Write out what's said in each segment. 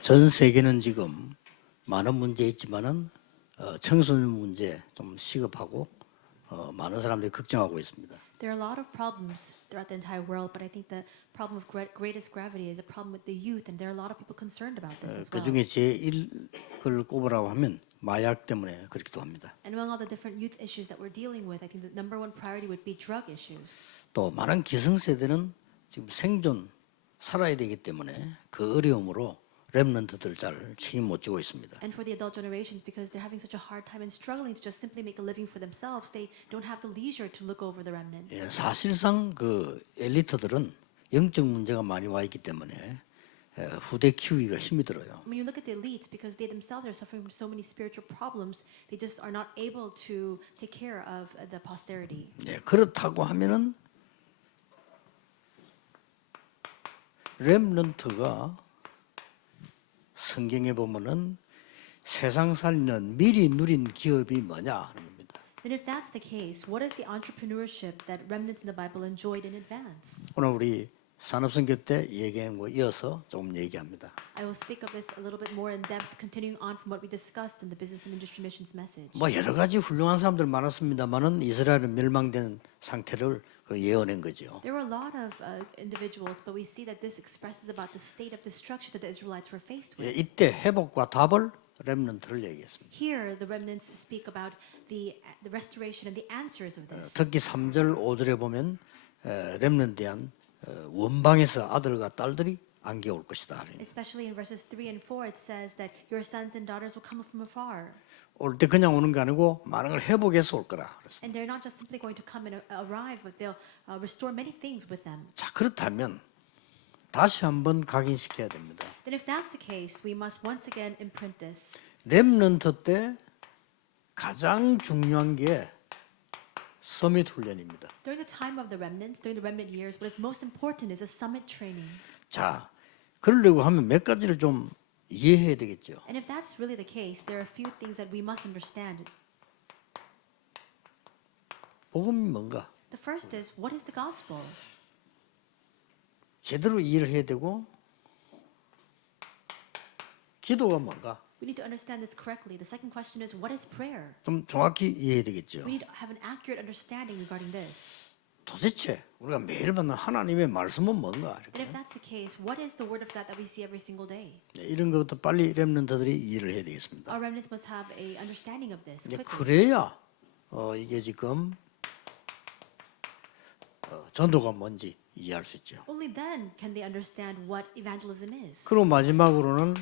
전 세계는 지금 많은 문제 있지만은 청소년 문제 좀 시급하고 많은 사람들이 걱정하고 있습니다. There are a lot of problems throughout the entire world, but I think the problem of greatest gravity is a problem with the youth, and there are a lot of people concerned about this as 그 well. 중에 제1을 꼽으라고 하면 마약 때문에 그렇기도 합니다. And among all the different youth issues that we're dealing with, I think the number one priority would be drug issues. 또 많은 기성세대는 지금 생존 살아야 되기 때문에 그 어려움으로 렘넌트들 잘 책임 못 지고 있습니다. And for the adult generations, because they're having such a hard time and struggling to just simply make a living for themselves, they don't have the leisure to look over the remnants. 예, 사실상 그 엘리트들은 영적 문제가 많이 와 있기 때문에 후대 키우기가 힘이 들어요. When you look at the elites, because they themselves are suffering from so many spiritual problems, they just are not able to take care of the posterity. 예, 그렇다고 하면은 렘넌트가 성경에 보면은 세상 살리는 미리 누린 기업이 뭐냐 하는 겁니다. Then if that's the case, what is the entrepreneurship that remnants in the Bible enjoyed in advance? 오늘 우리 산업선교 때 얘기한 거 이어서 조금 얘기합니다. I will speak of this a little bit more in depth, continuing on from what we discussed in the Business and Industry Missions message. 뭐 여러 가지 훌륭한 사람들 많았습니다만은 이스라엘은 멸망된 상태를 예언한 거죠. There were a lot of individuals, but we see that this expresses about the state of destruction that the Israelites were faced 예, with. 이때 회복과 답을 렘넌트를 얘기했습니다. Here, the remnants speak about the restoration and the answers of this. 특히 3절 5절에 보면 렘넌트에 대한 원방에서 아들과 딸들이 안겨올 것이다. Especially in verses 3 and 4, it says that your sons and daughters will come from afar. 올 때 그냥 오는 게 아니고 많은 걸 회복해서 올 거라. 그랬습니다. And they're not just simply going to come and arrive, but they'll restore many things with them. 자, 그렇다면 다시 한번 각인시켜야 됩니다. Then if that's the case, we must once again imprint this. 렘넌트 때 가장 중요한 게 서밋 훈련입니다. During the time of the remnants, during the remnant years, what is most important is a summit training. 자, 그러려고 하면 몇 가지를 좀 이해해야 되겠죠. And if that's really the case, there are a few things that we must understand. 복음이 뭔가 The first is, what is the gospel? 제대로 이해를 해야 되고 기도가 뭔가 We need to understand this correctly. The second question is, what is prayer? 좀 정확히 이해해야 되겠죠. We need to have an accurate understanding regarding this. 도대체 우리가 매일 받는 하나님의 말씀은 뭔가 And if that's the case, what is the word of God that we see every single day? 이런 것부터 빨리 렘넌트들이 이해를 해야 되겠습니다. Our remnants must have a understanding of this 이제 quickly. 그래야 이게 지금 전도가 뭔지 이해할 수 있죠. Only then can they understand what evangelism is. 그리고 마지막으로는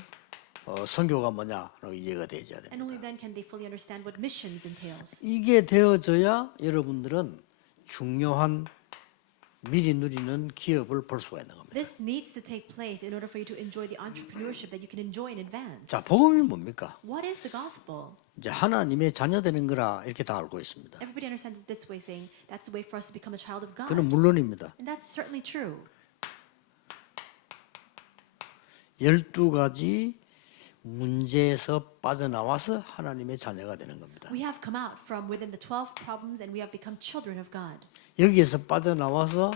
선교가 뭐냐로 이해가 되어야 And only 됩니다. then can they fully understand what missions entails. 이게 되어져야 여러분들은 중요한 미리 누리는 기업을 볼 수가 있는 겁니다. This needs to take place in order for you to enjoy the entrepreneurship that you can enjoy in advance. 자, 복음이 뭡니까? What is the gospel? 이제 하나님의 자녀 되는 거라 이렇게 다 알고 있습니다. Everybody understands it this way, saying that's the way for us to become a child of God. 그는 물론입니다. And that's certainly true. 12가지 문제에서 빠져나와서 하나님의 자녀가 되는 겁니다. We have come out from within the 12 problems and we have become children of God. 여기에서 빠져나와서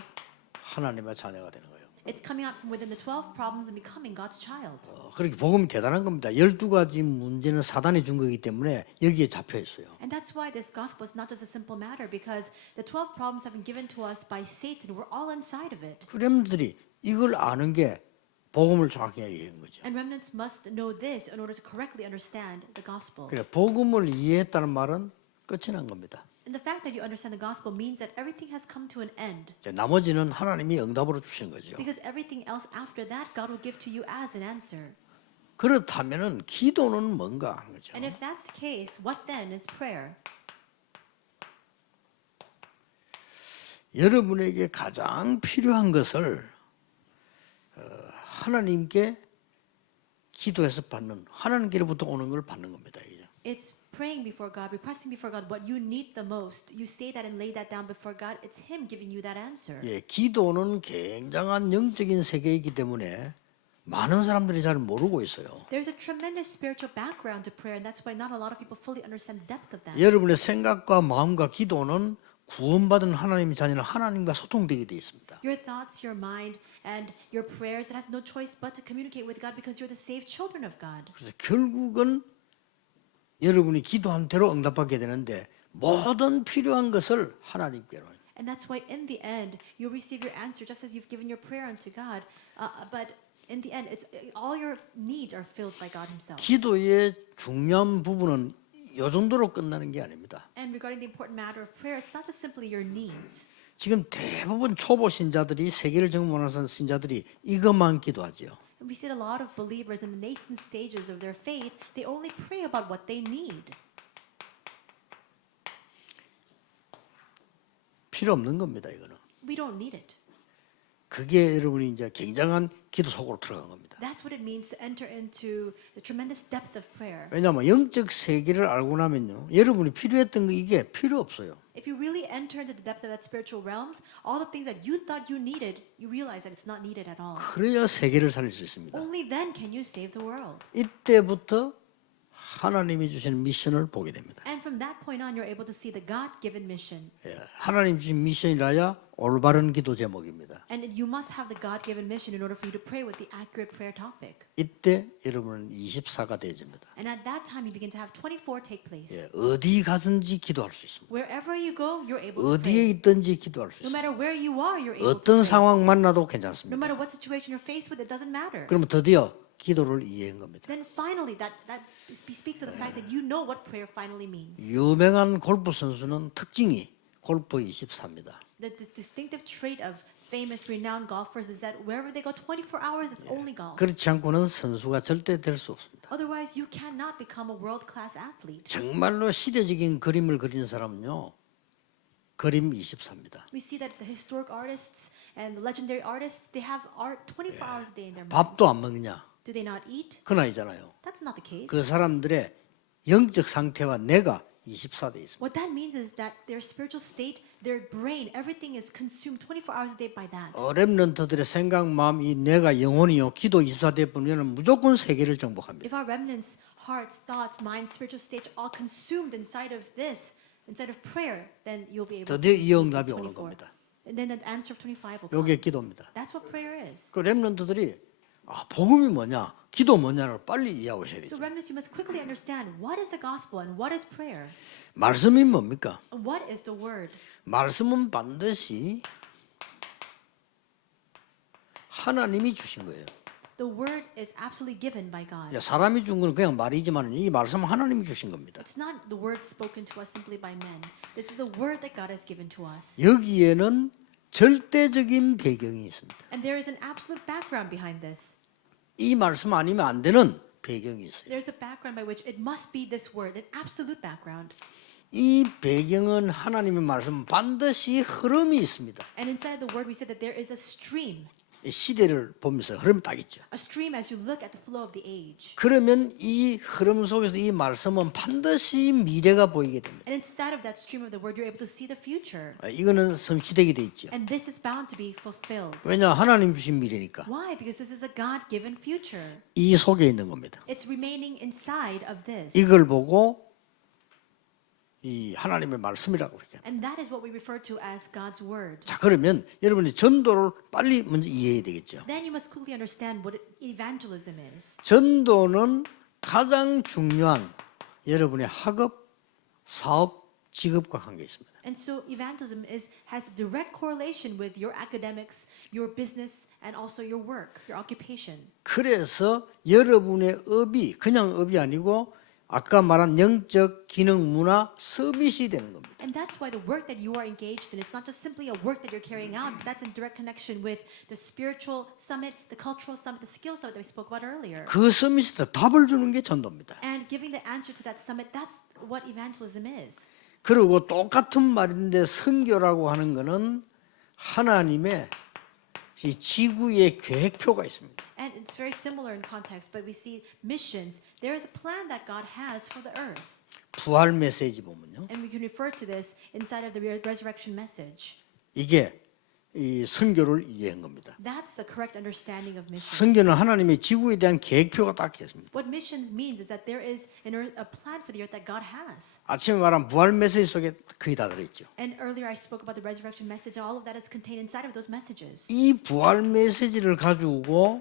하나님의 자녀가 되는 거예요. It's coming out from within the 12 problems and becoming God's child. 그렇게 복음이 대단한 겁니다. 12가지 문제는 사단이 준 거기 때문에 여기에 잡혀 있어요. And that's why this gospel is not just a simple matter, because the 12 problems have been given to us by Satan. We're all inside of it. 그렘들이 이걸 아는 게 복음을 정확히 이해한 거죠. And remnants must know this in order to correctly understand the gospel. 그래 복음을 이해했다는 말은 끝이 난 겁니다. And the fact that you understand the gospel means that everything has come to an end. 이제 나머지는 하나님이 응답으로 주시는 거죠. Because everything else after that, God will give to you as an answer. 그렇다면은 기도는 뭔가 하는 거죠. And if that's the case, what then is prayer? 여러분에게 가장 필요한 것을 하나님께 기도해서 받는 하나님께로부터 오는 걸 받는 겁니다. 이제. It's praying before God, requesting before God what you need the most. You say that and lay that down before God. It's Him giving you that answer. 예, 기도는 굉장한 영적인 세계이기 때문에 많은 사람들이 잘 모르고 있어요. There's a tremendous spiritual background to prayer, and that's why not a lot of people fully understand the depth of that. 여러분의 생각과 마음과 기도는 구원받은 하나님의 자녀는 하나님과 소통되게 돼 있습니다. Your thoughts, your mind, and your prayers, it has no choice but to communicate with God because you're the saved children of God. 그래서 결국은 여러분이 기도한 대로 응답받게 되는데 모든 필요한 것을 하나님께로. And that's why in the end, you'll receive your answer just as you've given your prayer unto God. But in the end, it's all your needs are filled by God Himself. 기도의 중요한 부분은 이 정도로 끝나는 게 아닙니다. And regarding the important matter of prayer, it's not just simply your needs. 지금 대부분 초보 신자들이 세계를 정복하는 신자들이 이것만 기도하죠. And we see a lot of believers in the nascent stages of their faith, they only pray about what they need. 필요 없는 겁니다. 이거는. We don't need it. 그게 여러분이 이제 굉장한 기도 속으로 들어간 겁니다. That's what it means to enter into the tremendous depth of prayer. 왜냐하면 영적 세계를 알고 나면요, 여러분이 필요했던 거 이게 필요 없어요. If you really enter into the depth of that spiritual realms, all the things that you thought you needed, you realize that it's not needed at all. 그래야 세계를 살릴 수 있습니다. Only then can you save the world. 이때부터 하나님이 주시는 미션을 보게 됩니다. And from that point on, you're able to see the God-given mission. 예, 하나님 주신 미션이라야 올바른 기도 제목입니다. And you must have the God-given mission in order for you to pray with the accurate prayer topic. 이때 여러분은 24가 되어집니다. And at that time, you begin to have 24 take place. 예, 어디 가든지 기도할 수 있습니다. Wherever you go, you're able to 어디에 pray. 있든지 기도할 수 No 있습니다. matter where you are, you're able to 어떤 pray. 상황 만나도 No 괜찮습니다. matter what situation you're faced with, it doesn't matter. 그러면 드디어 기도를 이해한 겁니다. Then finally, that speaks of the fact that you know what prayer finally means. 유명한 골프 선수는 특징이 골프 24입니다. The distinctive trait of famous, renowned golfers is that wherever they go 24 hours, it's only golf. 그렇지 않고는 선수가 절대 될 수 없습니다. Otherwise, you cannot become a world-class athlete. 정말로 시대적인 그림을 그리는 사람은요, 그림 24입니다. We see that the historic artists and the legendary artists, they have art 24 hours a day in their mind. 밥도 안 먹냐? Do they not eat? 그건 아니잖아요. That's not the case. 그 사람들의 영적 상태와 내가 24돼 있습니다. What that means is that their spiritual state, their brain, everything is consumed 24 hours a day by that. 렘넌트들의 생각, 마음, 이 내가 영혼이요 기도 24돼 보면 무조건 세계를 정복합니다. If our remnants, hearts, thoughts, minds, spiritual states are all consumed inside of this, inside of prayer, then you'll be able to 드디어 이 receive 응답이 this 오는 24. 겁니다. And then the answer of 25 will come. 이게 기도입니다. That's what prayer is. 그 렘넌트들이 복음이 뭐냐, 기도 뭐냐를 빨리 이해하셔야 So 되죠. remnants, you must quickly understand what is the gospel and what is prayer. 말씀이 뭡니까? And what is the word? 말씀은 반드시 하나님이 주신 거예요. The word is absolutely given by God. 사람이 준 건 그냥 말이지만 이 말씀은 하나님이 주신 겁니다. It's not the word spoken to us simply by men. This is a word that God has given to us. 여기에는 절대적인 배경이 있습니다. And there is an absolute background behind this. 이 말씀 아니면 안 되는 배경이 있어요. There's a background by which it must be this word, an absolute background. 이 배경은 하나님의 말씀은 반드시 흐름이 있습니다. And inside the word we said that there is a stream. 이 시대를 보면서 흐름이 딱 있죠. A stream as you look at the flow of the age. 그러면 이 흐름 속에서 이 말씀은 반드시 미래가 보이게 됩니다. And inside of that stream of the word you're able to see the future. 이거는 성취되게 돼 있죠. And this is bound to be fulfilled. 왜냐 하나님 주신 미래니까. Why? Because this is a God-given future. 이 속에 있는 겁니다. It's remaining inside of this. 이걸 보고 이 하나님의 말씀이라고 그러죠. And that is what we refer to as God's word. 자 그러면 여러분이 전도를 빨리 먼저 이해해야 되겠죠. Then you must quickly understand what evangelism is. 전도는 가장 중요한 여러분의 학업, 사업, 직업과 관계 있습니다. And so evangelism has a direct correlation with your academics, your business, and also your work, your occupation. 그래서 여러분의 업이 그냥 업이 아니고 아까 말한 영적 기능 문화 서밋이 되는 겁니다. And that's why the work that you are engaged in, it's not just simply a work that you're carrying out, but that's in direct connection with the spiritual summit, the cultural summit, the skill summit that we spoke about earlier. 그 서밋에서 답을 주는 게 전도입니다. And giving the answer to that summit, that's what evangelism is. 그리고 똑같은 말인데 선교라고 하는 거는 하나님의 이 지구의 계획표가 있습니다. And it's very similar in context, but we see missions. There is a plan that God has for the earth. 부활 메시지 보면요. And we can refer to this inside of the resurrection message. 이게 이 선교를 이해한 겁니다. That's the correct understanding of missions. 선교는 하나님의 지구에 대한 계획표가 딱 있습니다. What missions means is that there is a plan for the earth that God has. 아침에 말한 부활 메시지 속에 거의 다 들어있죠. And earlier I spoke about the resurrection message. All of that is contained inside of those messages. 이 부활 메시지를 가지고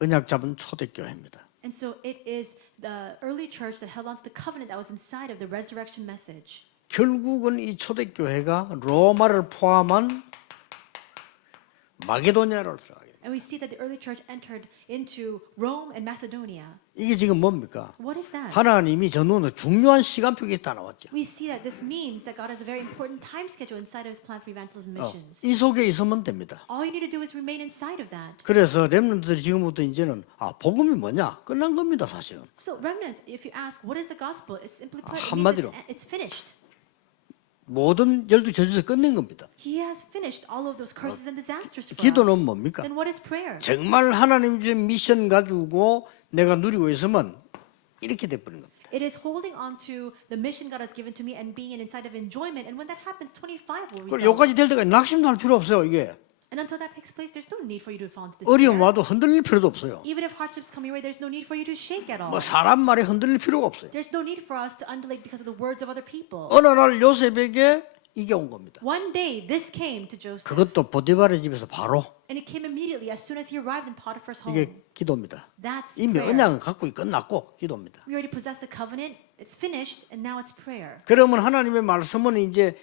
언약 잡은 초대교회입니다. And so it is the early church that held on to the covenant that was inside of the resurrection message. 결국은 이 초대교회가 로마를 포함한 마게도니아로 들어가게 됩니다. And we see that the early church entered into Rome and Macedonia. 이게 지금 뭡니까? What is that? 하나님이 전후는 중요한 시간표가 다 나왔죠. We see that this means that God has a very important time schedule inside of His plan for evangelism and missions. 이 속에 있으면 됩니다. All you need to do is remain inside of that. 그래서 렘넌트들이 지금부터 이제는 복음이 뭐냐? 끝난 겁니다, 사실은. So remnants, if you ask, what is the gospel? It's simply put, it 한마디로. means it's finished. 모든 열두 저주에서 끝낸 겁니다. He has finished all of those curses and disasters for 기도는 us. 뭡니까? Then what is prayer? 정말 하나님 주신 미션 가지고 내가 누리고 있으면 이렇게 돼버린 겁니다. It is holding on to the mission God has given to me and being in inside of enjoyment. And when that happens, 25 will 그리고 result. 여기까지 될 때까지 낙심도 할 필요 없어요. 이게 And until that takes place, there's no need for you to fall into 어려움 despair. 와도 흔들릴 필요도 없어요. Even if hardships come your way, there's no need for you to shake at all. 뭐 사람 말에 흔들릴 필요가 없어요. There's no need for us to undulate because of the words of other people. 어느 날 요셉에게 이게 온 겁니다. One day, this came to Joseph. 그것도 보디발의 집에서 바로 And it came immediately as soon as he arrived in Potiphar's home. 이게 기도입니다. That's 이미 prayer. 언약은 갖고 끝났고 기도입니다. We already possess the covenant. It's finished, and now it's prayer. 그러면 하나님의 말씀은 이제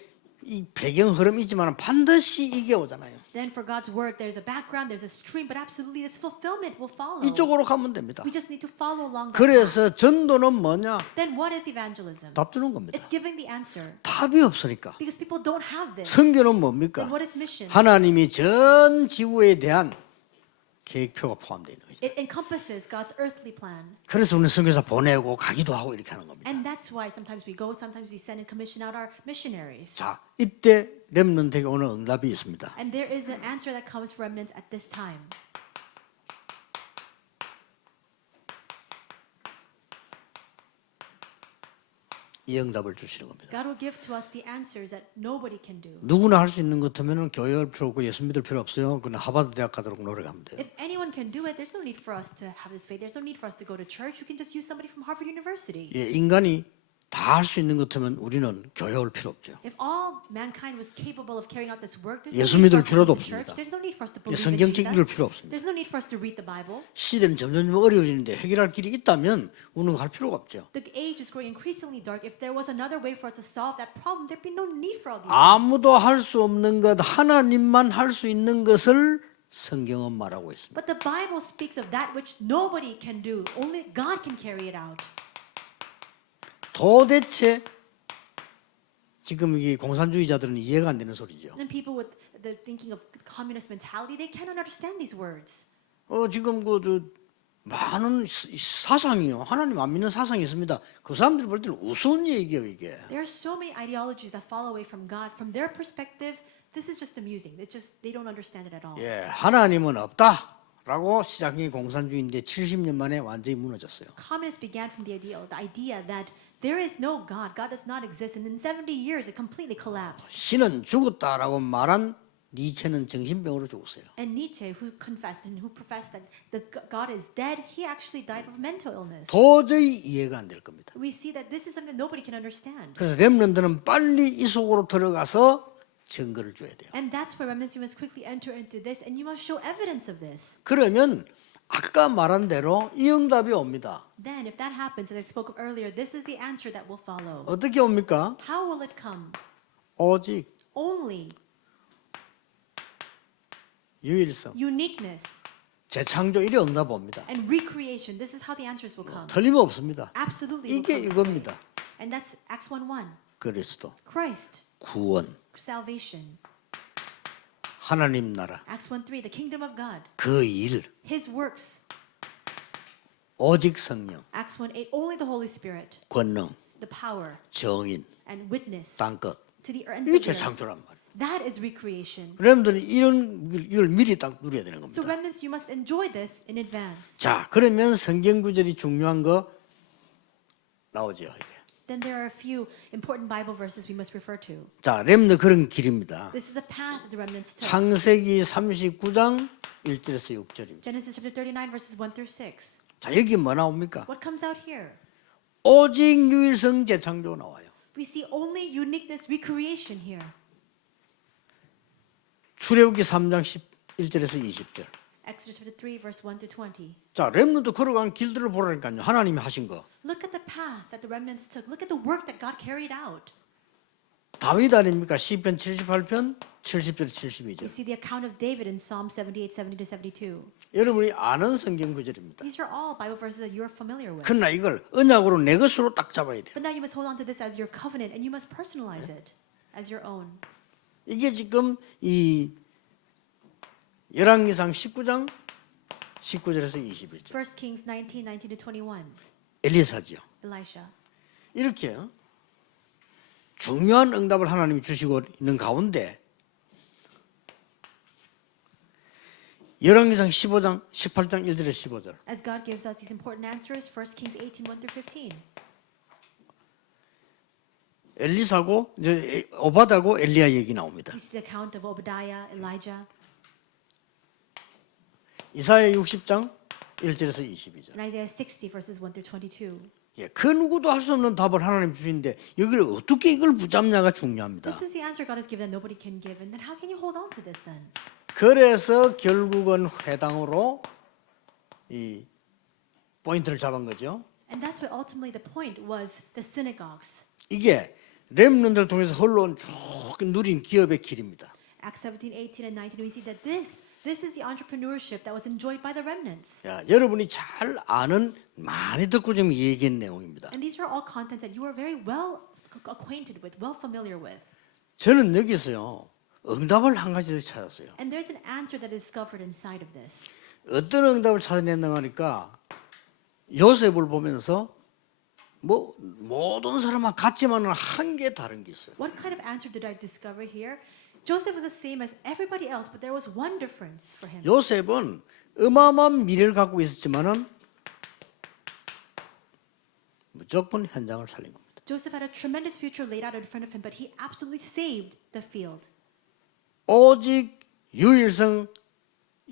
이 배경 흐름이지만 반드시 이게 오잖아요. Then for God's word, there's a background, there's a stream, but absolutely this fulfillment will follow. 이쪽으로 가면 됩니다. We just need to follow along. that path. 그래서 전도는 뭐냐? Then what is evangelism? 답 주는 겁니다. It's giving the answer. 답이 없으니까. Because people don't have this. 선교는 뭡니까? Then what is mission? 하나님이 전 지구에 대한 계획표가 포함되어 있는 거죠. It encompasses God's earthly plan. 그래서 우리는 선교사 보내고 가기도 하고 이렇게 하는 겁니다. And that's why sometimes we go, sometimes we send and commission out our missionaries. 자, 이때 렘넌트에게 오는 응답이 있습니다. And there is an answer that comes for remnants at this time. 이 응답을 주시는 겁니다. God will give to us the answers that nobody can do. 누구나 할 수 있는 것 같으면 교회 할 필요 없고 예수 믿을 필요 없어요. 그냥 하버드 대학 가도록 노력하면 돼요. If anyone can do it, there's no need for us to have this faith. There's no need for us to go to church. You can just use somebody from Harvard University. 예, 인간이 다 할 수 있는 것 같으면 우리는 교회 올 필요 없죠. If all mankind was capable of carrying out this work, there's 예수 no need 믿을 for us to 필요도 go to church. 없습니다. There's no need for us to 예, believe in 성경책 읽을 Jesus. 필요 없습니다. There's no need for us to read the Bible. 시대는 점점 어려워지는데 해결할 길이 있다면 우리는 갈 필요가 없죠. The age is growing increasingly dark. If there was another way for us to solve that problem, there'd be no need for all these things. 아무도 할 수 없는 것, 하나님만 할 수 있는 것을 성경은 말하고 있습니다. But the Bible speaks of that which nobody can do. Only God can carry it out. 도대체 지금 이 공산주의자들은 이해가 안 되는 소리죠. And people with the thinking of communist mentality, they cannot understand these words. 지금 많은 사상이요. 하나님 안 믿는 사상이 있습니다. 그 사람들이 볼 때는 우스운 얘기예요, 이게. There are so many ideologies that fall away from God. From their perspective, this is just amusing. They don't understand it at all. 예, 하나님은 없다라고 시작한 공산주의인데 70년 만에 완전히 무너졌어요. Communists began from the idea that there is no God. God does not exist. And in 70 years, it completely collapsed. 신은 죽었다라고 말한 니체는 정신병으로 죽었어요. And Nietzsche, who confessed and who professed that God is dead, he actually died of mental illness. 도저히 이해가 안 될 겁니다. We see that this is something nobody can understand. 그래서 렘넌트는 빨리 이 속으로 들어가서 증거를 줘야 돼요. And that's why remnants, you must quickly enter into this and you must show evidence of this. 그러면 아까 말한 대로 이 응답이 옵니다. Then, if that happens, as I spoke of earlier, this is the answer that will follow. 어떻게 옵니까? How will it come? 오직 Only 유일성, uniqueness 재창조 이래 응답 옵니다. and recreation. This is how the answers will come. 틀림없습니다. Absolutely. will 이게 come this way. 이겁니다. And that's Acts 1:1. 그리스도, Christ, 구원, salvation. 하나님 나라, Acts 1:3, the kingdom of God, 그 일, His works. 오직 성령, Acts 1:8, only the Holy Spirit, 권능, the power 정인, and witness 땅끝. to the earth. 이게 재창조란 말이에요. That is recreation. 여러분들은 이걸 미리 딱 누려야 되는 So 겁니다. remnants, you must enjoy this in advance. 자, 그러면 성경 구절이 중요한 거 나오죠. 이게. then there are a few important Bible verses we must refer to. 자, 렘너 그런 길입니다. This is the path that the remnants took. 창세기 39장 1절에서 6절입니다. Genesis chapter 39 verses 1 through 6. 자, 여기 뭐 나옵니까? What comes out here? 오직 유일성 재창조 나와요. We see only uniqueness recreation here. 출애굽기 3장 11절에서 20절. Exodus chapter 3 verse 1 through 20. 자, 렘너도 걸어간 길들을 보라니까요. 하나님이 하신 거. Look at the path that the remnants took. Look at the work that God carried out. 다윗 아닙니까? 시편 78편 70절 We 72절. see the account of David in Psalm 78, 70 to 72. 여러분이 아는 성경 구절입니다. These are all Bible verses that you are familiar with. 그러나 이걸 언약으로 내 것으로 딱 잡아야 돼요. But now you must hold on to this as your covenant and you must personalize it as your own. 이게 지금 이 열왕기상 19장 19절에서 21절. 1 Kings 19, 19 to 21. 엘리사죠. Elisha. 이렇게 중요한 응답을 하나님이 주시고 있는 가운데 열왕기상 15장 18장 1절에서 15절. As God gives us these important answers, 1 Kings 18, 1 through 15. 엘리사고 이제 오바다고 엘리야 얘기 나옵니다. We see the account of Obadiah, Elijah, 이사야 60장 1절에서 22절. and Isaiah 60 verses 1 through 22. 예, 그 누구도 할 수 없는 답을 하나님 주시는데 여기를 어떻게 이걸 붙잡냐가 중요합니다. This is the answer God has given that nobody can give. And then how can you hold on to this then? 그래서 결국은 회당으로 이 포인트를 잡은 거죠. And that's what ultimately the point was the synagogues. 이게 렘넌트를 통해서 흘러온 쭉 누린 기업의 길입니다. Acts 17, 18, and 19, we see that this is the entrepreneurship that was enjoyed by the remnants. 야, 여러분이 잘 아는 많이 듣고 좀 얘기한 내용입니다. And these are all contents that you are very well acquainted with, well familiar with. 저는 여기서요 응답을 한 가지 찾았어요. And there's an answer that is discovered inside of this. 어떤 응답을 찾아냈나 하니까 요셉을 보면서 뭐 모든 사람과 같지만은 한 개 다른 게 있어요. What kind of answer did I discover here? Joseph was the same as everybody else, but there was one difference for him. 요셉은 어마어마한 미래를 갖고 있었지만은 무조건 현장을 살린 겁니다. Joseph had a tremendous future laid out in front of him, but he absolutely saved the field. 오직 유일성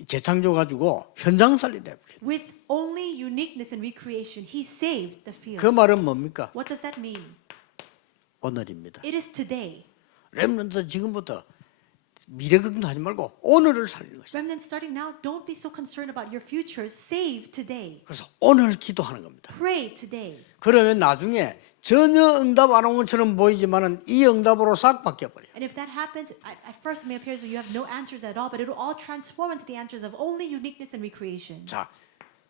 재창조 가지고 현장 살리래 버려요. With only uniqueness and recreation, he saved the field. 그 말은 뭡니까? What does that mean? 오늘입니다. It is today. 렘넌트 지금부터 미래 걱정하지 말고 오늘을 살리는 것이다. Remnants, starting now, don't be so concerned about your future. Save today. 그래서 오늘 기도하는 겁니다. Pray today. 그러면 나중에 전혀 응답 안 온 것처럼 보이지만은 이 응답으로 싹 바뀌어 버려. And if that happens, at first it may appear as though you have no answers at all, but it will all transform into the answers of only uniqueness and recreation. 자,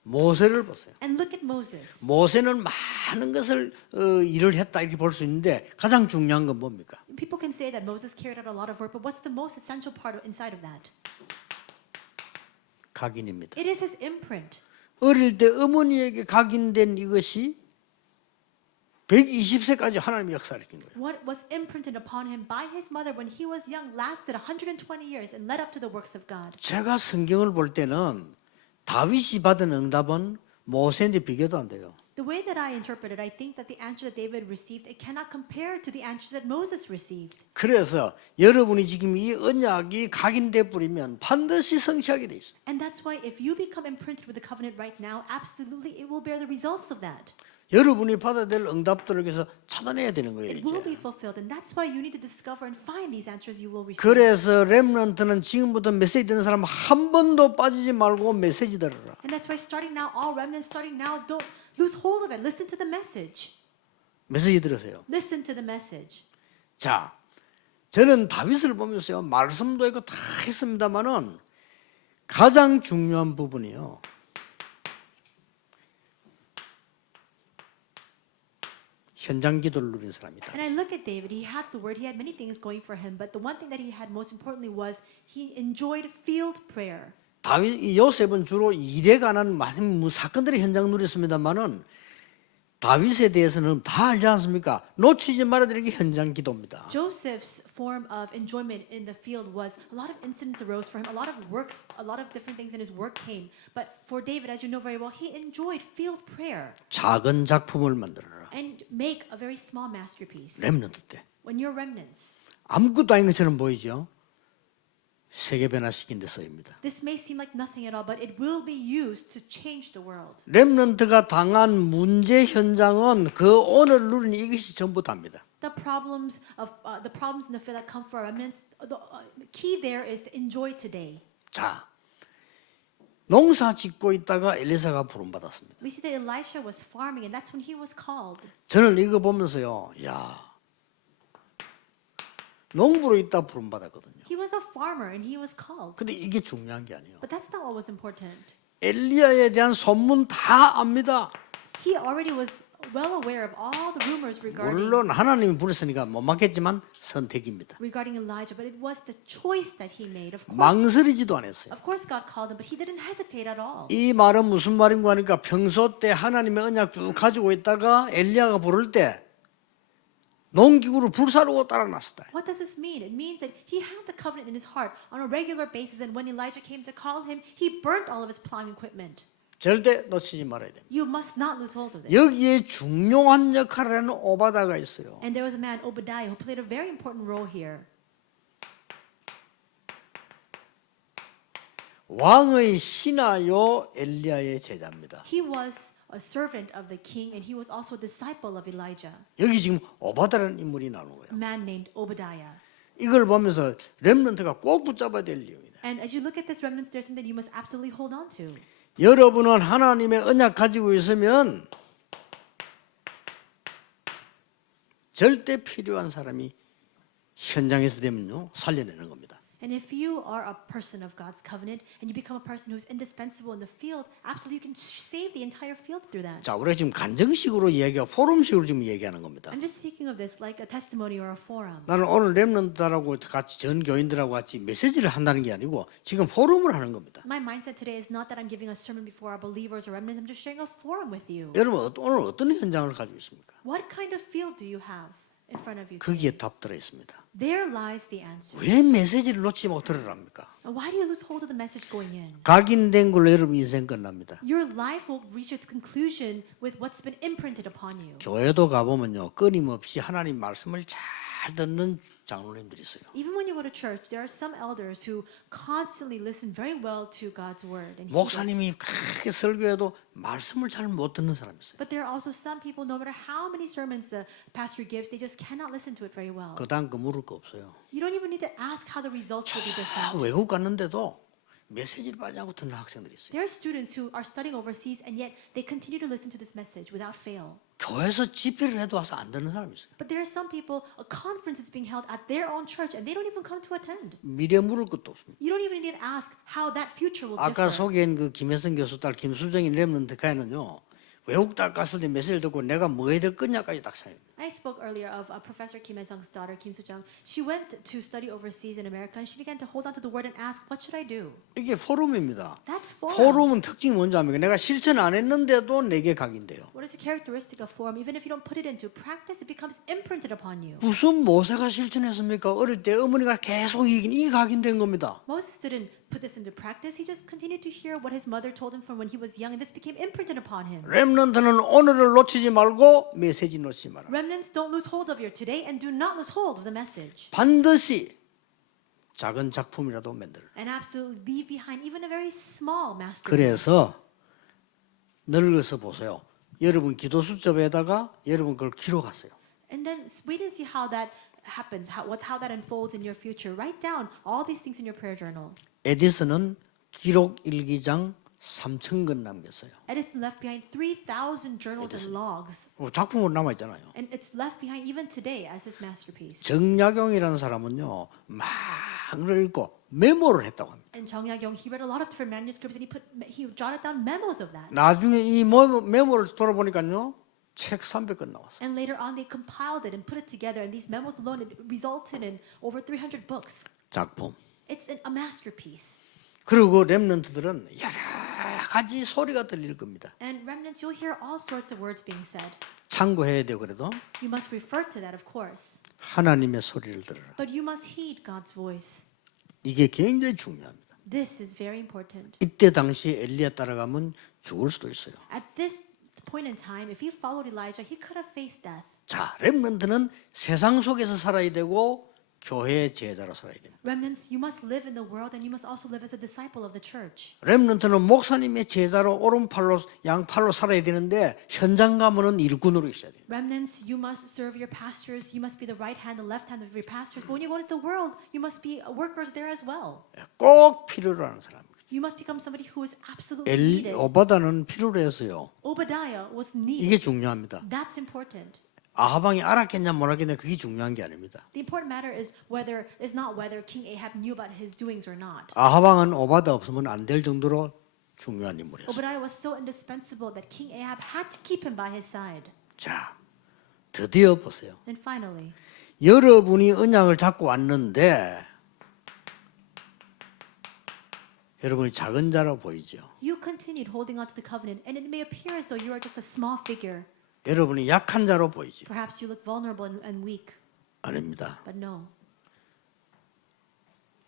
모세를 보세요. And look at Moses. 모세는 많은 것을 일을 했다 이렇게 볼 수 있는데 가장 중요한 건 뭡니까? People can say that Moses carried out a lot of work, but what's the most essential part inside of that? 각인입니다. It is his imprint. 어릴 때 어머니에게 각인된 이것이 120세까지 하나님이 역사를 한 거예요. What was imprinted upon him by his mother when he was young lasted 120 years and led up to the works of God. 제가 성경을 볼 때는 다윗이 받은 응답은 모세인데 비교도 안 돼요. The way that I interpret it, I think that the answer that David received, it cannot compare to the answers that Moses received. 그래서 여러분이 지금 이 언약이 각인돼 버리면 반드시 성취하게 돼 있어요. And that's why if you become imprinted with the covenant right now, absolutely it will bear the results of that. 여러분이 받아야 될 응답들을 위해서 찾아내야 되는 거예요. It will be 이제. fulfilled. And that's why you need to discover and find these answers you will receive. 그래서 렘넌트는 지금부터 메시지 듣는 사람 한 번도 빠지지 말고 메시지 들어라. And that's why starting now, all remnants starting now, don't lose hold of it. Listen to the message. 메시지 들으세요. Listen to the message. 자, 저는 다윗을 보면서요 말씀도 있고 다 했습니다만은 가장 중요한 부분이요. 현장 기도를 누린 사람이다. And I look at David. He had the word. He had many things going for him. But the one thing that he had most importantly was he enjoyed field prayer. 다윗 이 요셉은 주로 일에 관한 많은 사건들의 현장 누렸습니다만은 다윗에 대해서는 다 알지 않습니까? 놓치지 말아야 되는 게 현장 기도입니다. Joseph's form of enjoyment in the field was a lot of incidents arose for him, a lot of works, a lot of different things in his work came. But for David, as you know very well, he enjoyed field prayer 작은 작품을 만들어라. and make a very small masterpiece. 렘넌트 때. When you're remnants, 아무것도 아닌 것처럼 보이죠? 세계 변화시킨 데 쓰입니다. this may seem like nothing at all, but it will be used to change the world. 렘넌트가 당한 문제 현장은 그 오늘 누리는 이것이 전부 답니다. The problems in the field that come for our remnants, the key there is to enjoy today. 자, 농사 짓고 있다가 엘리사가 부름받았습니다. We see that Elisha was farming, and that's when he was called. 저는 이거 보면서요, 야, 농부로 있다 부름받았거든요. He was a farmer, and he was called. 근데 이게 중요한 게 아니에요. But that's not what was important. 엘리야에 대한 소문 다 압니다. He already was well aware of all the rumors 물론 하나님이 부르시니까 못 맡겠지만 선택입니다. regarding Elijah, but it was the choice that he made. 망설이지도 않았어요. Of course, God called him, but he didn't hesitate at all. 이 말은 무슨 말인가 하니까 평소 때 하나님의 언약 쭉 가지고 있다가 엘리야가 부를 때 농기구를 불사르고 따라 나섰다. What does this mean? It means that he had the covenant in his heart on a regular basis, and when Elijah came to call him, he burnt all of his plowing equipment. 절대 놓치지 말아야 됩니다. You must not lose hold of this. 여기에 중요한 역할을 하는 오바다가 있어요. And there was a man, Obadiah, who played a very important role here. 왕의 신하요 엘리야의 제자입니다. He was a servant of the king, and he was also a disciple of Elijah, 여기 지금 오바다라는 인물이 나오는 거예요. a man named Obadiah. 이걸 보면서 렘넌트가 꼭 붙잡아야 될 이유입니다. And as you look at this remnants, there's something that you must absolutely hold on to. 여러분은 하나님의 언약 가지고 있으면 절대 필요한 사람이 현장에서 되면요 살려내는 겁니다. And if you are a person of God's covenant and you become a person who's indispensable in the field, absolutely you can save the entire field through that. 자, 우리가 지금 간증식으로 이야기하고 포럼식으로 지금 얘기하는 겁니다. I'm just speaking of this like a testimony or a forum. 나는 오늘 렘넌트들하고 같이 전 교인들하고 같이 메시지를 한다는 게 아니고 지금 포럼을 하는 겁니다. My mindset today is not that I'm giving a sermon before our believers or remnants. I'm just sharing a forum with you. 여러분 오늘 어떤 현장을 가지고 있습니까? What kind of field do you have in front of you? 거기에 답 들어 있습니다. There lies the answer. 왜 메시지를 놓지 못하랍니까? And why do you lose hold of the message going in? 각인된 걸로 여러분 인생 끝납니다. Your life will reach its conclusion with what's been imprinted upon you. 교회도 가보면요 끊임없이 하나님 말씀을 잘 듣는 장로님들이 있어요. Even when you go to church, there are some elders who constantly listen very well to God's word. And heed it. 목사님이 그렇게 설교해도 말씀을 잘 못 듣는 사람이 있어요. But there are also some people, no matter how many sermons the pastor gives, they just cannot listen to it very well. 그다음 거 물을 거 없어요. You don't even need to ask how the results will be 다 different. 외국 갔는데도 메시지를 빠지 않고 듣는 학생들이 있어요. There are students who are studying overseas and yet they continue to listen to this message without fail. 교회에서 집회를 해도 와서 안 듣는 사람이 있어요. But there are some people, a conference is being held at their own church and they don't even come to attend. 미래 물을 것도 없습니다. You don't even need to ask how that future will 아까 differ. 소개한 그 김혜성 교수 딸 김수정이 렘넌트 가에는요 외국 딸 갔을 때 메시지를 듣고 내가 뭐 해야 될 거냐까지 딱 say입니다. I spoke earlier of Professor Kim Hae-sung's daughter, Kim Soo-jung. She went to study overseas in America and she began to hold on to the word and ask, what should I do? 이게 포럼입니다. That's forum. 포럼은 특징이 뭔지 압니까? 내가 실천 안 했는데도 내게 각인돼요. What is the characteristic of forum? Even if you don't put it into practice, it becomes imprinted upon you. 무슨 모세가 실천했습니까? 어릴 때 어머니가 계속 이게 각인된 겁니다. Moses didn't put this into practice. He just continued to hear what his mother told him from when he was young, and this became imprinted upon him. 렘넌트는 오늘을 놓치지 말고 메시지 놓치지 마라. Remnants, don't lose hold of your today and do not lose hold of the message. 반드시 작은 작품이라도 만들. And absolutely leave behind even a very small masterpiece. 그래서 늙어서 보세요. 여러분 기도 수첩에다가 여러분 그걸 기록하세요. And then wait and see how that happens, how that unfolds in your future. Write down all these things in your prayer journal. 에디슨은 기록 일기장 3,000권 남겼어요. Edison left behind 3,000 journals and logs. 작품으로 남아 있잖아요. And it's left behind even today as his masterpiece. 정약용이라는 사람은요, 막 읽고 메모를 했다고 합니다. And Jung Ya-kyung, he read a lot of different manuscripts and he jotted down memos of that. 나중에 이 메모를 돌아보니까요, 책 300권 나왔어요. And later on, they compiled it and put it together. And these memos alone it resulted in over 300 books. 작품. It's a masterpiece. 그리고 렘넌트들은 여러 가지 소리가 들릴 겁니다. And remnants, you'll hear all sorts of words being said. 참고해야 되고 그래도 You must refer to that, of course. 하나님의 소리를 들으라. But you must heed God's voice. 이게 굉장히 중요합니다. This is very important. 이때 당시 엘리야 따라가면 죽을 수도 있어요. At this point in time, if he followed Elijah, he could have faced death. 자, 렘넌트는 세상 속에서 살아야 되고 교회의 제자로 살아야 됩니다. Remnants, you must live in the world and you must also live as a disciple of the church. 렘넌트는 목사님의 제자로 오른팔로 양팔로 살아야 되는데 현장 가면은 일꾼으로 있어야 돼요. Remnants, you must serve your pastors. You must be the right hand, the left hand of your pastors. But when you go into the world, you must be workers there as well. 꼭 필요로 하는 사람입니다. You must become somebody who is absolutely needed. 오바다는 필요로 했어요. Obadiah was 이게 needed. 중요합니다. That's important. 아하방이 알았겠냐 모르겠냐 그게 중요한 게 아닙니다. The important matter is not whether King Ahab knew about his doings or not. 아하방은 오바다 없으면 안 될 정도로 중요한 인물이었어요. Obadiah was so indispensable that King Ahab had to keep him by his side. 자, 드디어 보세요. And finally, 여러분이 언약을 잡고 왔는데 여러분이 작은 자로 보이죠. you continued holding on to the covenant, and it may appear as though you are just a small figure. 여러분이 약한 자로 보이죠. Perhaps you look vulnerable and weak, 아닙니다. but no.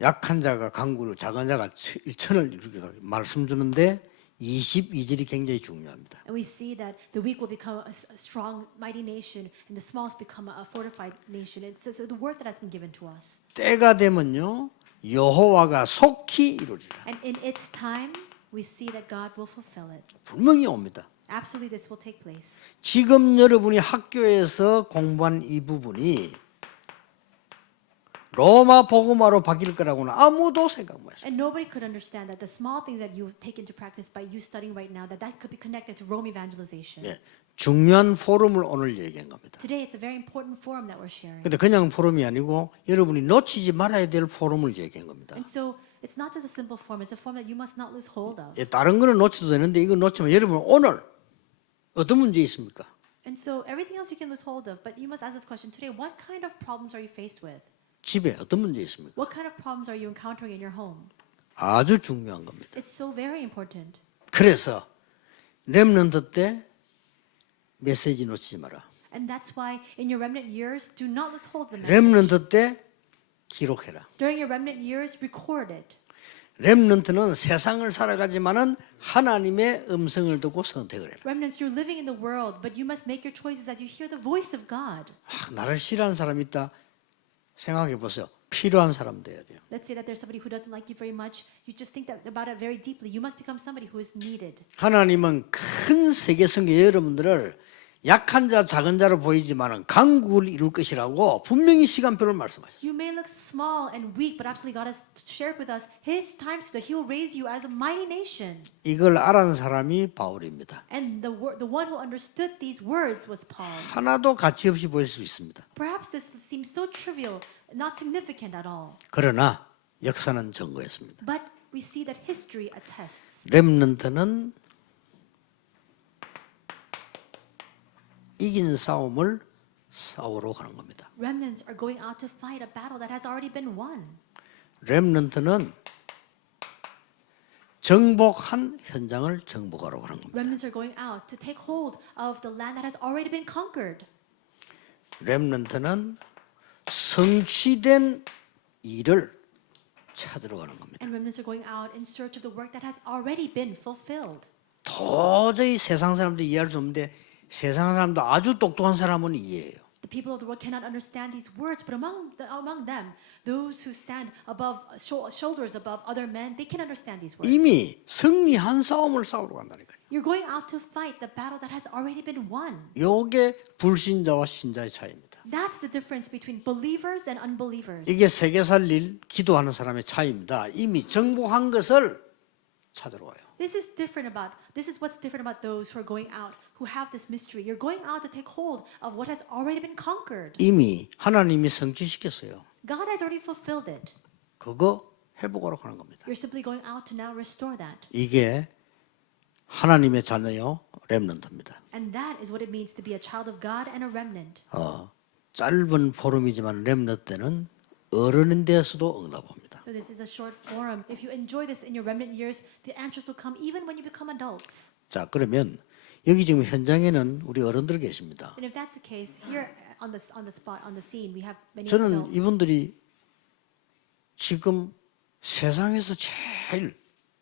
약한 자가 강구를 작은 자가 일천을 이루기로 말씀 주는데 22절이 굉장히 중요합니다. And we see that the weak will become a strong, mighty nation, and the smallest become a fortified nation. It's the word that has been given to us. 때가 되면요 여호와가 속히 이루리라. And in its time, we see that God will fulfill it. 분명히 옵니다. Absolutely, this will take place. 지금 여러분이 학교에서 공부한 이 부분이 로마 복음화로 바뀔 거라고는 아무도 생각 못 했어요. And nobody could understand that the small things that you take into practice by you studying right now, that could be connected to Rome evangelization. 예, 중요한 포럼을 오늘 얘기한 겁니다. Today, it's a very important forum that we're sharing. 근데 그냥 포럼이 아니고 여러분이 놓치지 말아야 될 포럼을 얘기한 겁니다. And so, it's not just a simple form, it's a form that you must not lose hold of. 예, 다른 거는 놓쳐도 되는데 이거 놓치면 여러분 오늘 어떤 문제 있습니까? And so, everything else you can lose hold of, but you must ask this question today: what kind of problems are you faced with? 집에 어떤 문제 있습니까? What kind of problems are you encountering in your home? 아주 중요한 겁니다. It's so very important. 그래서 렘넌트 때 메시지 놓치지 마라. And that's why in your remnant years, do not lose hold of the message. 렘넌트 때 기록해라. During your remnant years, record it. 렘넌트는 세상을 살아가지만은 하나님의 음성을 듣고 선택을 해라. Remnants, you're living in the world, but you must make your choices as you hear the voice of God. 나를 싫어하는 사람이 있다. 생각해 보세요. 필요한 사람 돼야 돼요. Let's say that there's somebody who doesn't like you very much. You just think about it very deeply. You must become somebody who is needed. 하나님은 큰 세계 성경에 여러분들을 약한 자, 작은 자로 보이지만은 강국을 이룰 것이라고 분명히 시간표를 말씀하셨어요. You may look small and weak, but absolutely God has shared with us His time so that He will raise you as a mighty nation. 이걸 알아는 사람이 바울입니다. And the one who understood these words was Paul. 하나도 가치 없이 보일 수 있습니다. Perhaps this seems so trivial, not significant at all. 그러나 역사는 증거했습니다. But we see that history attests. 렘넌트는 이긴 싸움을 싸우러 가는 겁니다. Remnants are going out to fight a battle that has already been won. 렘넌트는 정복한 현장을 정복하러 가는 겁니다. Remnants are going out to take hold of the land that has already been conquered. 렘넌트는 성취된 일을 찾으러 가는 겁니다. And remnants are going out in search of the work that has already been fulfilled. 도저히 세상 사람들이 이해할 수 없는데 세상 사람도 아주 똑똑한 사람은 이해해요. The people of the world cannot understand these words, but among them, those who stand above shoulders above other men, they can understand these words. 이미 승리한 싸움을 싸우러 간다니까요. You're going out to fight the battle that has already been won. 이게 불신자와 신자의 차이입니다. That's the difference between believers and unbelievers. 이게 세계 살릴 기도하는 사람의 차이입니다. 이미 정복한 것을 찾으러 가요. This is what's different about those who are going out, who have this mystery. You're going out to take hold of what has already been conquered. 이미 하나님이 성취시켰어요. God has already fulfilled it. 그거 회복하러 가는 겁니다. You're simply going out to now restore that. 이게 하나님의 자녀요 렘넌트입니다. And that is what it means to be a child of God and a remnant. 짧은 포럼이지만 렘넌트 때는 어른인 데서도 응답합니다. this is a short forum. If you enjoy this in your remnant years, the answers will come even when you become adults. 자, 그러면 여기 지금 현장에는 우리 어른들 계십니다. And if that's the case, here on the spot, on the scene, we have many 저는 adults. 이분들이 지금 세상에서 제일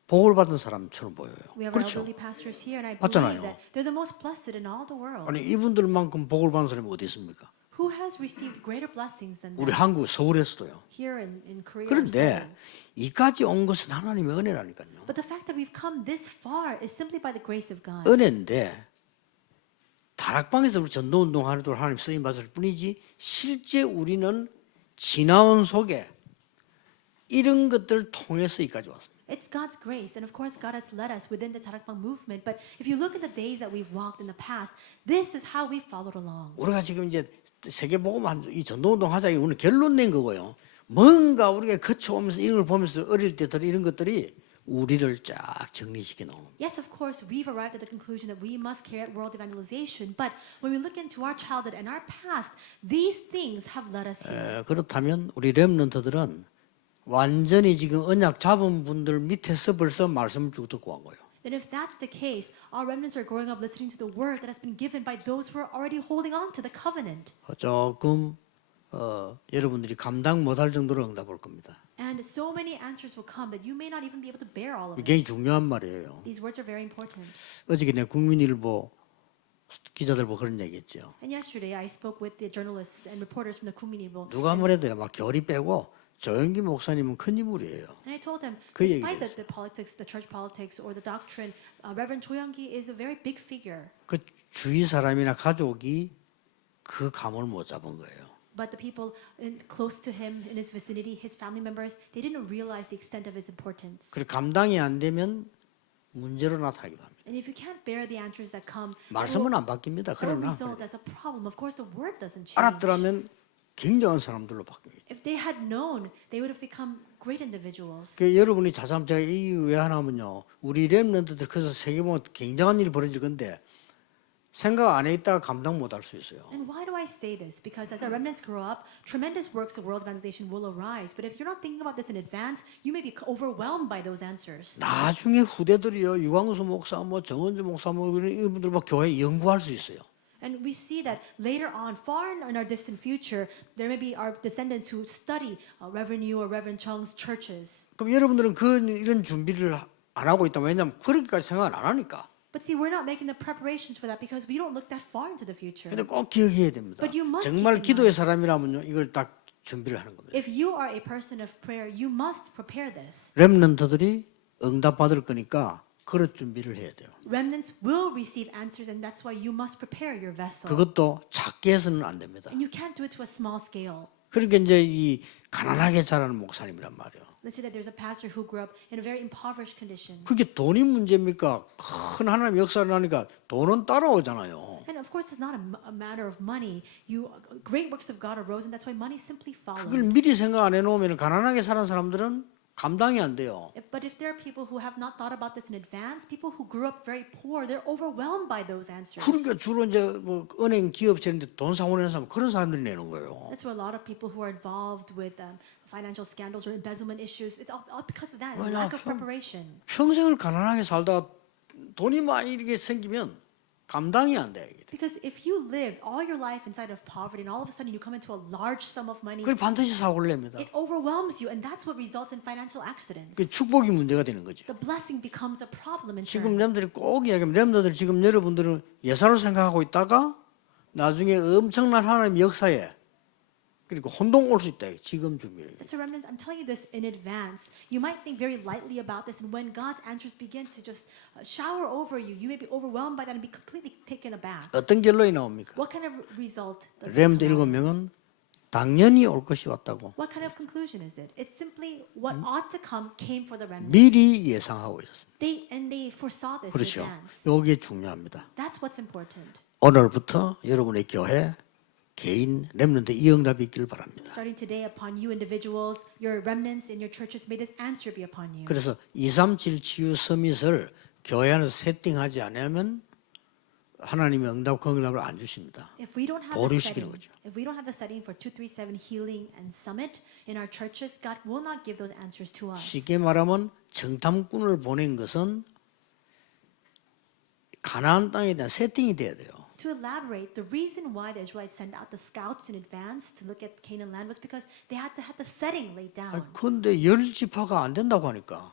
복을 받은 사람처럼 보여요. We have 그렇죠? our elderly pastors here, and I 맞잖아요. believe that they're the most blessed in all the world. 아니 이분들만큼 복을 받은 사람이 어디 있습니까? Who has received greater blessings than 우리 them? 한국 서울에서도요. Here in Korea. or 그런데 Seoul. 이까지 온 것은 하나님의 은혜라니까요. But the fact that we've come this far is simply by the grace of God. 은혜인데 다락방에서 우리 전도운동 하는 동안 하나님 쓰임 받을 뿐이지 실제 우리는 지나온 속에 이런 것들을 통해서 여기까지 왔습니다. It's God's grace, and of course, God has led us within the Tarakbang movement. But if you look at the days that we've walked in the past, this is how we followed along. 우리가 지금 이제 세계복음 이 전도운동 하자 오늘 결론 낸 거고요. 뭔가 우리가 거쳐오면서 이런 걸 보면서 어릴 때 이런 것들이 우리를 쫙 정리시켜 놓은 겁니다. Yes, of course, we've arrived at the conclusion that we must carry out world evangelization. But when we look into our childhood and our past, these things have led us here. 그렇다면 우리 렘넌트들은 완전히 지금 언약 잡은 분들 밑에서 벌써 말씀을 쭉 듣고 간 거예요. Then if that's the case, our remnants are growing up listening to the word that has been given by those who are already holding on to the covenant. 조금 여러분들이 감당 못할 정도로 응답할 겁니다. And so many answers will come that you may not even be able to bear all of it. 굉장히 중요한 말이에요. These words are very important. 어저께 내 국민일보 기자들 보고 그런 얘기했죠. And yesterday I spoke with the journalists and reporters from the Kuminilbo. 누가 뭐래도요, 막 결이 빼고 조영기 목사님은 큰 인물이에요. And I told them, 그 despite 얘기를 the politics, the church politics or the doctrine, Reverend Cho Young-gi is a very big figure. 그 주위 사람이나 가족이 그 감을 못 잡은 거예요. But the people close to him, in his vicinity, his family members, they didn't realize the extent of his importance. 그리고 감당이 안 되면 문제로 나타나기도 합니다. And if you can't bear the answers that come, 말씀은 안 바뀝니다. that will 그러나 result as a problem. Of course, the word doesn't change. 알았더라면 굉장한 사람들로 바뀝니다. If they had known, they would have become great individuals. 그 여러분이 자참 제가 이 왜 하냐면요, 우리 렘넌트들 그래서 세계 보면 굉장한 일이 벌어질 건데 생각 안에 있다가 감당 못 할 수 있어요. And why do I say this? Because as our remnants grow up, tremendous works of world evangelization will arise. But if you're not thinking about this in advance, you may be overwhelmed by those answers. 나중에 후대들이요, 유광수 목사, 뭐 정원주 목사, 뭐 이런 분들 막 교회 연구할 수 있어요. And we see that later on, far in our distant future, there may be our descendants who study Reverend Yu or Reverend Chung's churches. 그럼 여러분들은 이런 준비를 안 하고 있다. 왜냐하면 그렇게까지 생각을 안 하니까. But see, we're not making the preparations for that because we don't look that far into the future. 근데 꼭 기억해야 됩니다. But you must 정말 keep in 기도의 사람이라면요, 이걸 딱 준비를 하는 겁니다. If you are a person of prayer, you must prepare this. 렘넌트들이 응답 받을 거니까 그릇 준비를 해야 돼요. Remnants will receive answers, and that's why you must prepare your vessel. 그것도 작게 해서는 안 됩니다. And you can't do it to a small scale. 그러니까 이제 이 가난하게 자라는 목사님이란 말이에요. Let's say that there's a pastor who grew up in a very impoverished condition. 그게 돈이 문제입니까? 큰 하나님 역사를 하니까 돈은 따라오잖아요. And of course, it's not a matter of money. Great works of God arose, and that's why money simply 그걸 followed. 미리 생각 안 해놓으면 가난하게 사는 사람들은 감당이 안 돼요. But if there are people who have not thought about this in advance, people who grew up very poor, they're overwhelmed by those answers. 그러니까 주로 이제 뭐 은행 기업체인데 돈 사고 내는 사람 그런 사람들이 내는 거예요. That's where a lot of people who are involved with financial scandals or embezzlement issues, it's all because of that, Well, lack of yeah, preparation. 평생을 가난하게 살다가 돈이 많이 이렇게 생기면 감당이 안 돼. Because if you live all your life inside of poverty and all of a sudden you come into a large sum of money, 그걸 반드시 사고를 냅니다. it overwhelms you, and that's what results in financial accidents. 그 축복이 문제가 되는 거죠. The blessing becomes a problem in 지금 turn. 렘들이 꼭 이야기하면 렘들들 지금 여러분들은 예사로 생각하고 있다가 나중에 엄청난 하나님 역사에 그리고 혼동 올 수 있다. 지금 준비를. So remnants, I'm telling you this in advance. You might think very lightly about this, and when God's answers begin to just shower over you, you may be overwhelmed by that and be completely taken aback. 어떤 결론이 나옵니까? What kind of result does it 렘들 come out? 7명은 당연히 올 것이 왔다고 What kind of conclusion is it? It's simply what ought to come came for the remnants. 미리 예상하고 있었습니다. They foresaw this in 그렇죠. advance. 이게 중요합니다. That's what's important. 오늘부터 여러분의 교회 개인 렘넌트 이 응답이 있기를 바랍니다. Starting today upon you individuals, your remnants in your churches, may this answer be upon you. 그래서 237 치유 서밋을 교회 안에서 세팅하지 않으면 하나님의 응답을 안 주십니다. If we don't have the 보류시키는 setting, 거죠. if we don't have the setting for 237 healing and summit in our churches, God will not give those answers to us. 쉽게 말하면 정탐꾼을 보낸 것은 가나안 땅에 대한 세팅이 돼야 돼요. To elaborate, the reason why the Israelites sent out the scouts in advance to look at Canaan land was because they had to have the setting laid down. 그런데 10지파가 안 된다고 하니까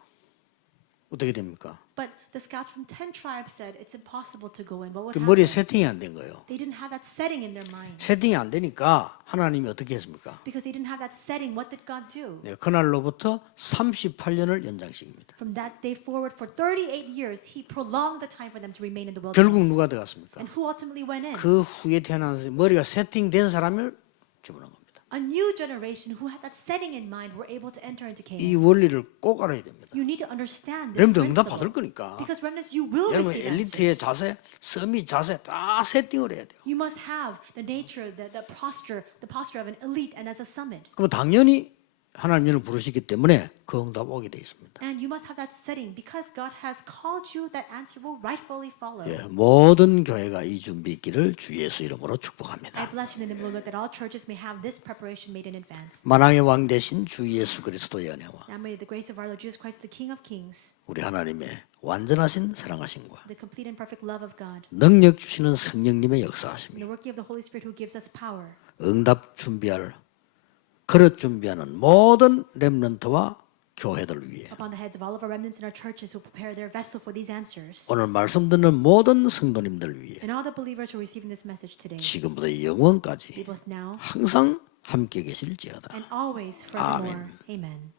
어떻게 됩니까? But the scouts from 10 tribes said it's impossible to go in. What would 그 머리에 happen? 세팅이 안 된 거예요. They didn't have that setting in their minds. 세팅이 안 되니까 하나님이 어떻게 했습니까? Because they didn't have that setting, what did God do? 네, 그날로부터 38년을 연장시킵니다. From that day forward, for 38 years, He prolonged the time for them to remain in the 결국 wilderness. 누가 들어갔습니까? And who ultimately went in? 그 후에 태어난 머리가 세팅된 사람을 집어넣은 겁니다. A new generation who had that setting in mind were able to enter into 이 Canaan. 원리를 꼭 알아야 됩니다. You need to understand this 여러분도 응답 받을 principle. 거니까 Because remnants, you will 여러분 receive 엘리트의 answers. 자세, 서밋 자세 다 세팅을 해야 돼요. You must have the nature, the posture of an elite and as a summit. 그럼 당연히 하나님을 부르시기 때문에 그 응답 오게 돼 있습니다. And you must have that setting. Because God has called you, that answer will rightfully follow. 예, 모든 교회가 이 준비 있기를 주 예수 이름으로 I 축복합니다. bless you in the name of the Lord that all churches may have this preparation made in advance. 만왕의 왕 되신 주 예수 그리스도의 은혜와 Now may the grace of our Lord Jesus Christ, the King of Kings, 우리 하나님의 완전하신 사랑하심과 the complete and perfect love of God, 능력 주시는 성령님의 and 역사하심이 the working of the Holy Spirit who gives us power, 응답 준비할 그릇 준비하는 모든 렘넌트와 교회들 위해 upon the heads of all of our remnants in our churches who prepare their vessel for these answers, 오늘 말씀 듣는 모든 성도님들 위해 and all the believers who are receiving this message today, 지금부터 be 영원까지 both now 항상 함께 계실지어다. and always forevermore. Amen.